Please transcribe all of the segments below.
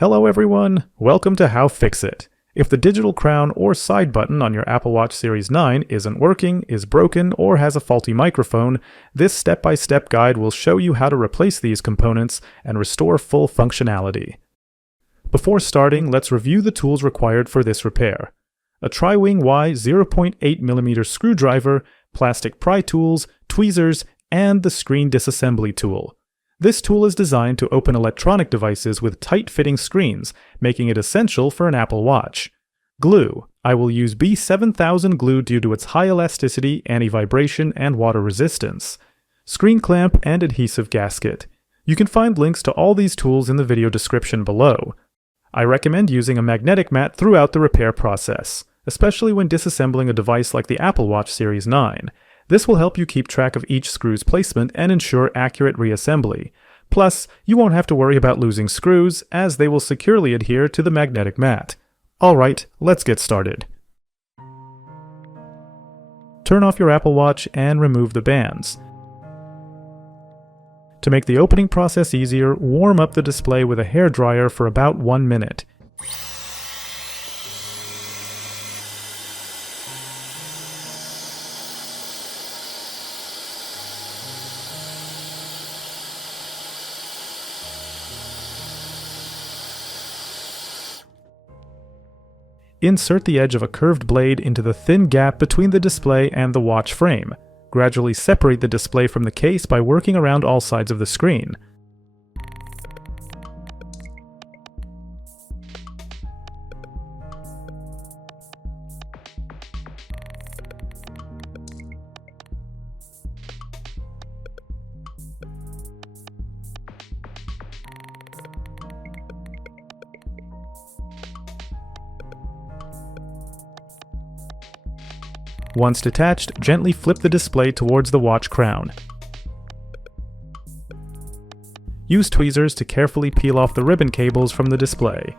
Hello everyone, welcome to HowFixIT. If the digital crown or side button on your Apple Watch Series 9 isn't working, is broken, or has a faulty microphone, this step-by-step guide will show you how to replace these components and restore full functionality. Before starting, let's review the tools required for this repair. A Tri-Wing Y 0.8mm screwdriver, plastic pry tools, tweezers, and the screen disassembly tool. This tool is designed to open electronic devices with tight-fitting screens, making it essential for an Apple Watch. Glue. I will use B7000 glue due to its high elasticity, anti-vibration, and water resistance. Screen clamp and adhesive gasket. You can find links to all these tools in the video description below. I recommend using a magnetic mat throughout the repair process, especially when disassembling a device like the Apple Watch Series 9. This will help you keep track of each screw's placement and ensure accurate reassembly. Plus, you won't have to worry about losing screws, as they will securely adhere to the magnetic mat. Alright, let's get started. Turn off your Apple Watch and remove the bands. To make the opening process easier, warm up the display with a hairdryer for about 1 minute. Insert the edge of a curved blade into the thin gap between the display and the watch frame. Gradually separate the display from the case by working around all sides of the screen. Once detached, gently flip the display towards the watch crown. Use tweezers to carefully peel off the ribbon cables from the display.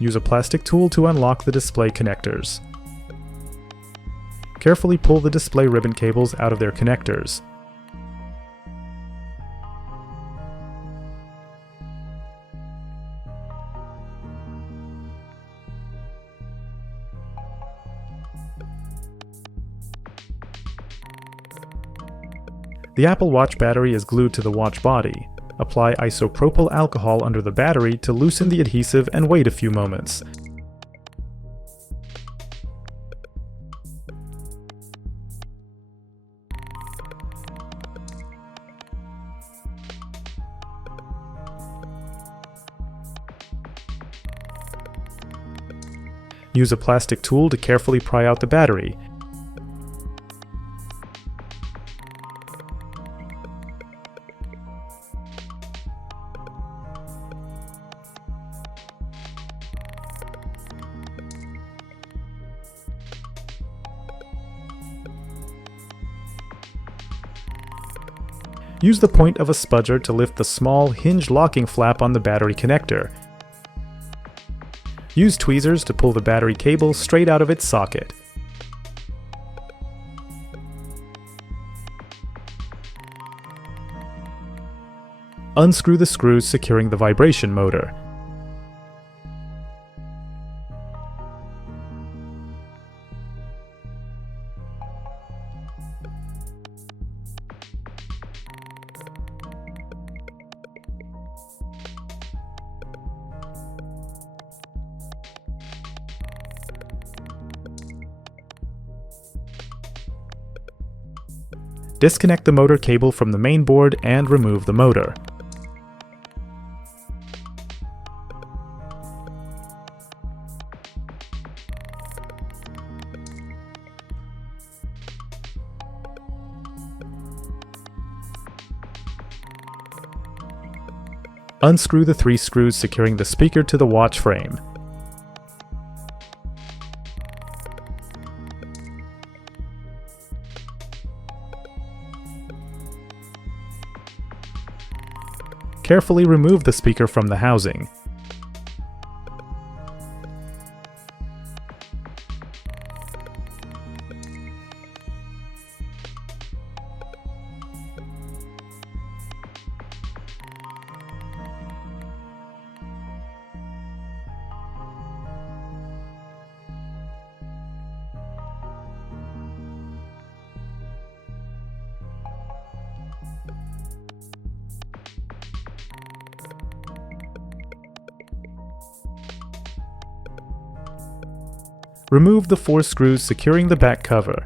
Use a plastic tool to unlock the display connectors. Carefully pull the display ribbon cables out of their connectors. The Apple Watch battery is glued to the watch body. Apply isopropyl alcohol under the battery to loosen the adhesive and wait a few moments. Use a plastic tool to carefully pry out the battery. Use the point of a spudger to lift the small, hinge locking flap on the battery connector. Use tweezers to pull the battery cable straight out of its socket. Unscrew the screws securing the vibration motor. Disconnect the motor cable from the main board and remove the motor. Unscrew the 3 screws securing the speaker to the watch frame. Carefully remove the speaker from the housing. Remove the 4 screws securing the back cover.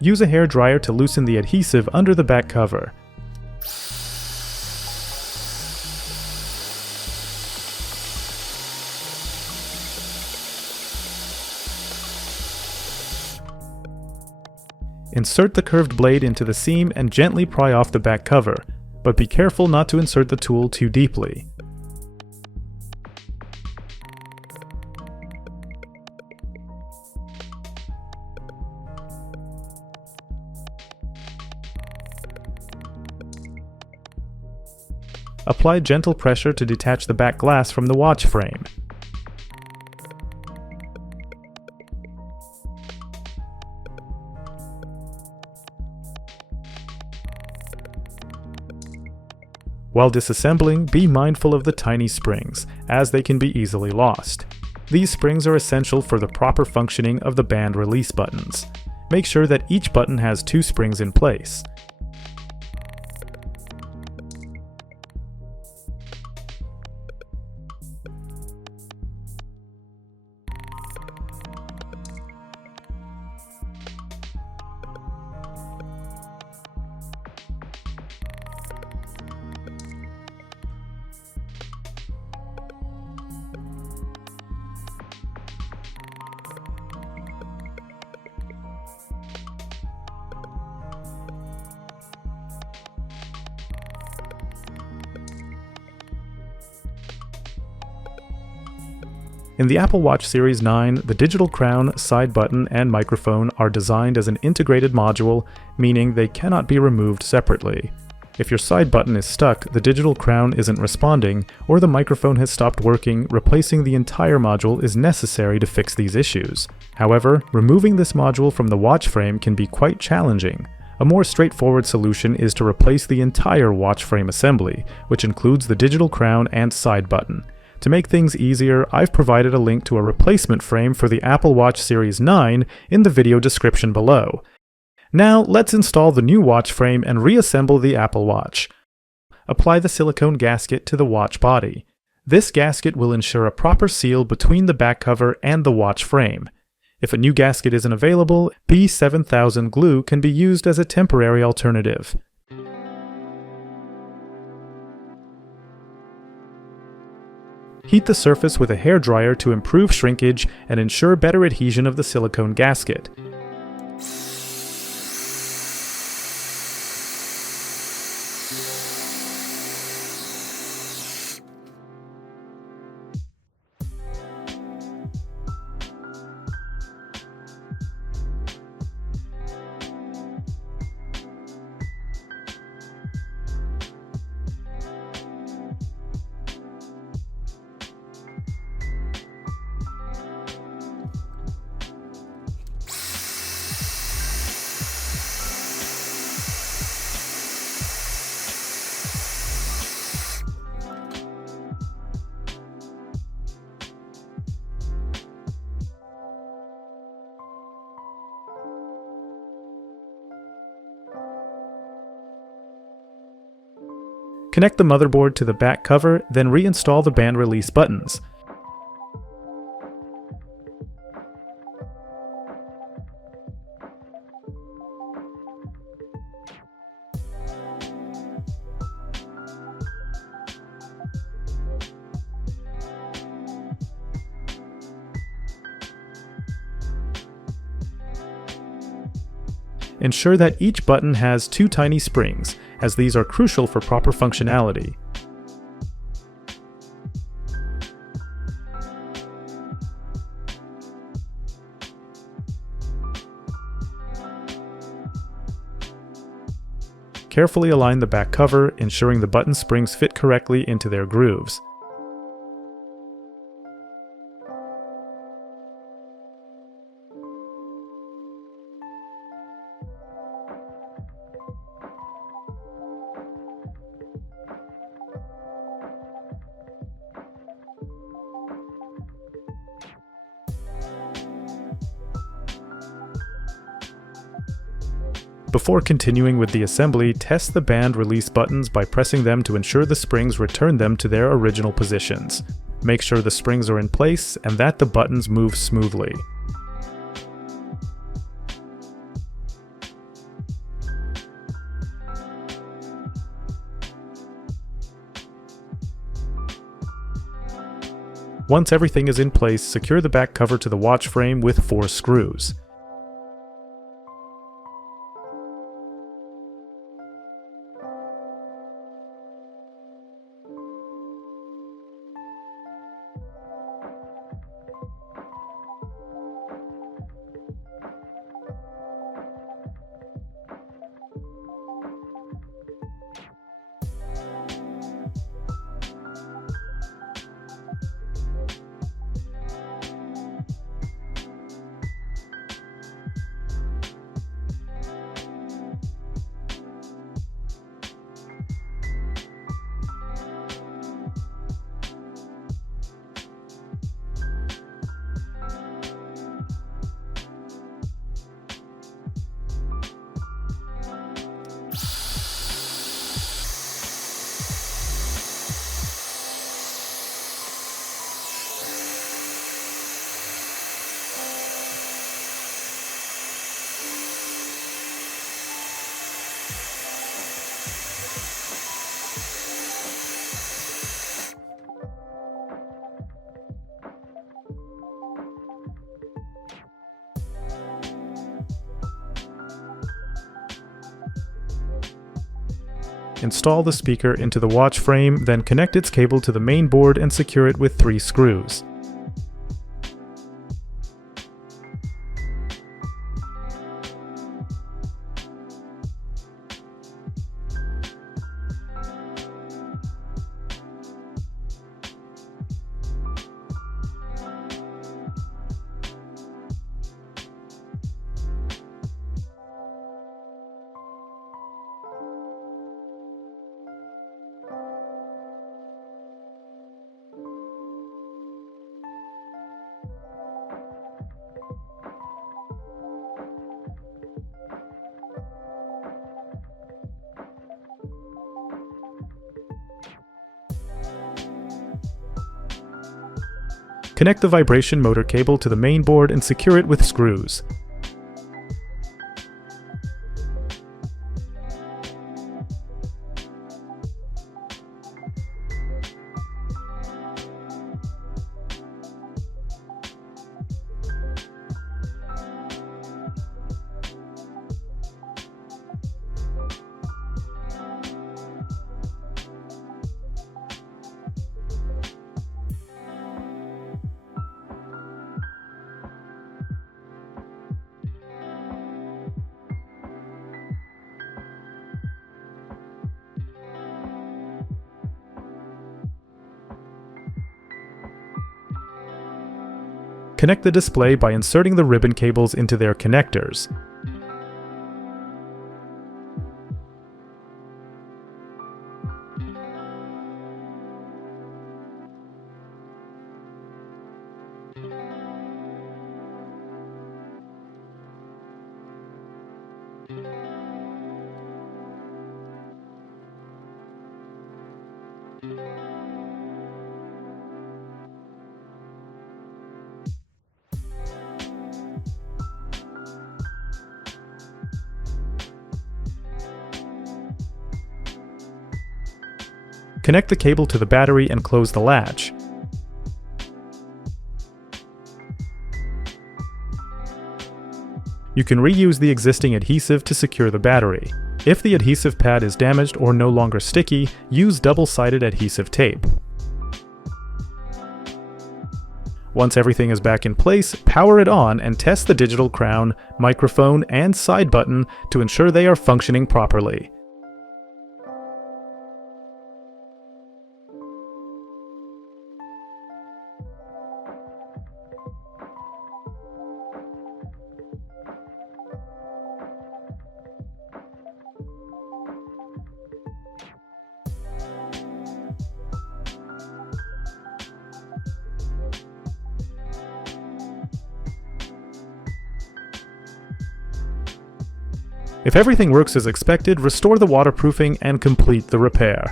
Use a hair dryer to loosen the adhesive under the back cover. Insert the curved blade into the seam and gently pry off the back cover, but be careful not to insert the tool too deeply. Apply gentle pressure to detach the back glass from the watch frame. While disassembling, be mindful of the tiny springs, as they can be easily lost. These springs are essential for the proper functioning of the band release buttons. Make sure that each button has 2 springs in place. In the Apple Watch Series 9, the digital crown, side button, and microphone are designed as an integrated module, meaning they cannot be removed separately. If your side button is stuck, the digital crown isn't responding, or the microphone has stopped working, replacing the entire module is necessary to fix these issues. However, removing this module from the watch frame can be quite challenging. A more straightforward solution is to replace the entire watch frame assembly, which includes the digital crown and side button. To make things easier, I've provided a link to a replacement frame for the Apple Watch Series 9 in the video description below. Now, let's install the new watch frame and reassemble the Apple Watch. Apply the silicone gasket to the watch body. This gasket will ensure a proper seal between the back cover and the watch frame. If a new gasket isn't available, B7000 glue can be used as a temporary alternative. Heat the surface with a hair dryer to improve shrinkage and ensure better adhesion of the silicone gasket. Connect the motherboard to the back cover, then reinstall the band release buttons. Ensure that each button has 2 tiny springs, as these are crucial for proper functionality. Carefully align the back cover, ensuring the button springs fit correctly into their grooves. Before continuing with the assembly, test the band release buttons by pressing them to ensure the springs return them to their original positions. Make sure the springs are in place and that the buttons move smoothly. Once everything is in place, secure the back cover to the watch frame with 4 screws. Install the speaker into the watch frame, then connect its cable to the main board and secure it with 3 screws. Connect the vibration motor cable to the main board and secure it with screws. Connect the display by inserting the ribbon cables into their connectors. Connect the cable to the battery and close the latch. You can reuse the existing adhesive to secure the battery. If the adhesive pad is damaged or no longer sticky, use double-sided adhesive tape. Once everything is back in place, power it on and test the digital crown, microphone, and side button to ensure they are functioning properly. If everything works as expected, restore the waterproofing and complete the repair.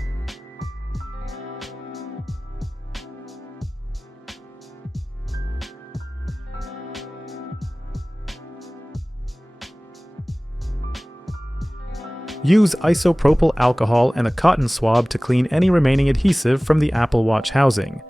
Use isopropyl alcohol and a cotton swab to clean any remaining adhesive from the Apple Watch housing.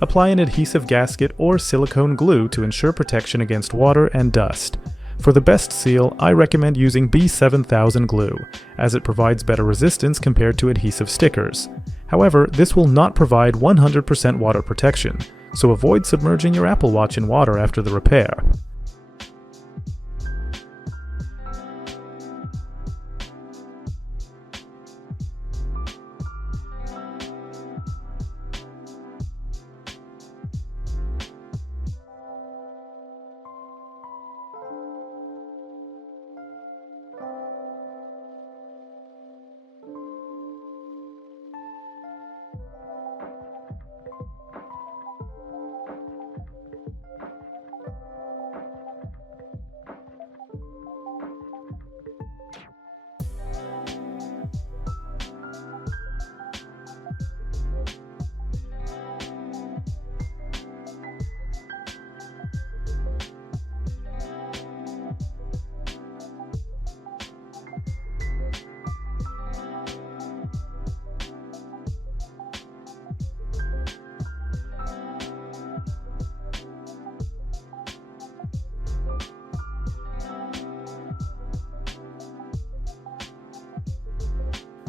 Apply an adhesive gasket or silicone glue to ensure protection against water and dust. For the best seal, I recommend using B7000 glue, as it provides better resistance compared to adhesive stickers. However, this will not provide 100% water protection, so avoid submerging your Apple Watch in water after the repair.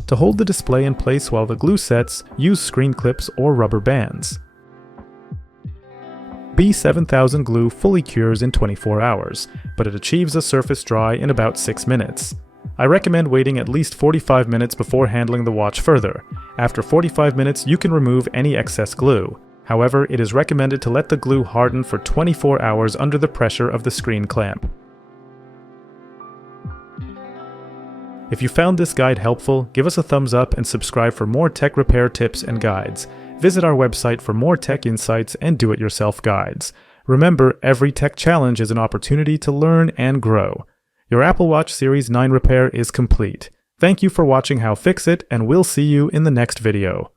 To hold the display in place while the glue sets, use screen clips or rubber bands. B7000 glue fully cures in 24 hours, but it achieves a surface dry in about 6 minutes. I recommend waiting at least 45 minutes before handling the watch further. After 45 minutes, you can remove any excess glue. However, it is recommended to let the glue harden for 24 hours under the pressure of the screen clamp. If you found this guide helpful, give us a thumbs up and subscribe for more tech repair tips and guides. Visit our website for more tech insights and do-it-yourself guides. Remember, every tech challenge is an opportunity to learn and grow. Your Apple Watch Series 9 repair is complete. Thank you for watching HowFixIT, and we'll see you in the next video.